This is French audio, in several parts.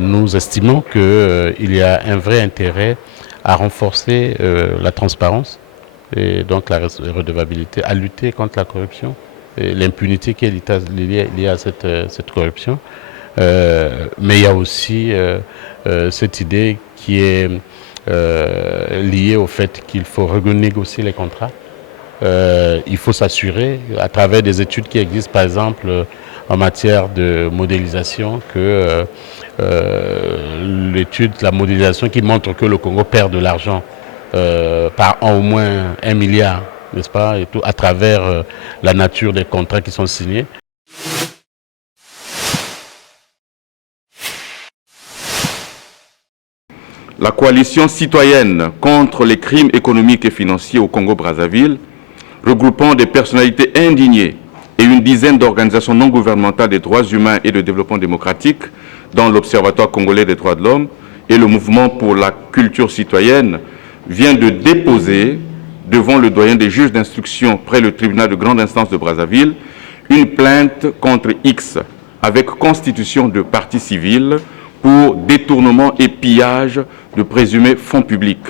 Nous estimons qu'il y a un vrai intérêt à renforcer la transparence et donc la redevabilité, à lutter contre la corruption et l'impunité qui est liée à cette corruption. Mais il y a aussi cette idée qui est liée au fait qu'il faut renégocier les contrats. Il faut s'assurer, à travers des études qui existent, par exemple en matière de modélisation, que la modélisation qui montre que le Congo perd de l'argent par an, au moins 1 milliard, n'est-ce pas, et tout, à travers la nature des contrats qui sont signés. La coalition citoyenne contre les crimes économiques et financiers au Congo-Brazzaville, regroupant des personnalités indignées et une dizaine d'organisations non gouvernementales des droits humains et de développement démocratique, dont l'Observatoire congolais des droits de l'homme et le Mouvement pour la culture citoyenne, vient de déposer devant le doyen des juges d'instruction près le tribunal de grande instance de Brazzaville une plainte contre X avec constitution de partie civile pour détournement et pillage de présumés fonds publics.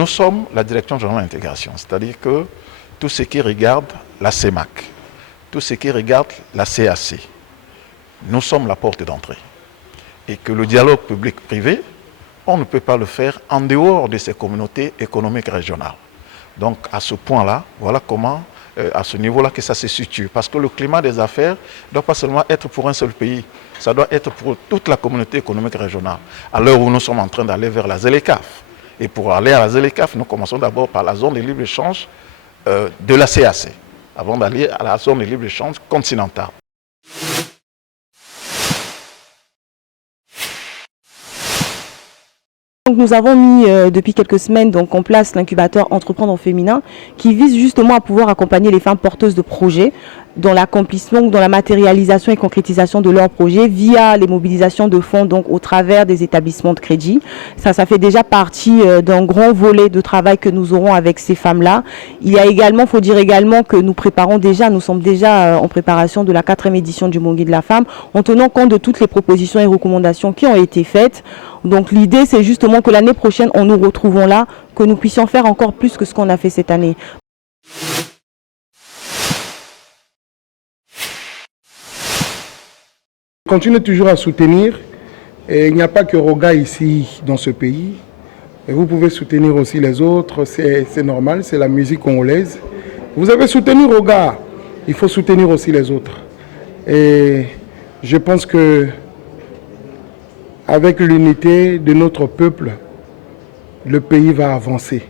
Nous sommes la Direction générale de l'intégration, c'est-à-dire que tout ce qui regarde la CEMAC, tout ce qui regarde la CAC, nous sommes la porte d'entrée. Et que le dialogue public-privé, on ne peut pas le faire en dehors de ces communautés économiques régionales. Donc à ce point-là, voilà comment, à ce niveau-là que ça se situe. Parce que le climat des affaires ne doit pas seulement être pour un seul pays, ça doit être pour toute la communauté économique régionale. À l'heure où nous sommes en train d'aller vers la ZLECAf. Et pour aller à la ZLECAf, nous commençons d'abord par la zone de libre-échange de la CAC, avant d'aller à la zone de libre-échange continentale. Donc nous avons mis depuis quelques semaines en place l'incubateur Entreprendre au féminin qui vise justement à pouvoir accompagner les femmes porteuses de projets dans l'accomplissement, dans la matérialisation et concrétisation de leurs projets via les mobilisations de fonds donc au travers des établissements de crédit. Ça fait déjà partie d'un grand volet de travail que nous aurons avec ces femmes-là. Il y a également, faut dire également que nous sommes déjà en préparation de la 4e édition du Mongi de la femme en tenant compte de toutes les propositions et recommandations qui ont été faites. Donc l'idée, c'est justement que l'année prochaine, on nous retrouvons là, que nous puissions faire encore plus que ce qu'on a fait cette année. Continue toujours à soutenir. Et il n'y a pas que Roga ici dans ce pays. Et vous pouvez soutenir aussi les autres, c'est normal, c'est la musique congolaise. Vous avez soutenu Roga, il faut soutenir aussi les autres. Et je pense que avec l'unité de notre peuple, le pays va avancer.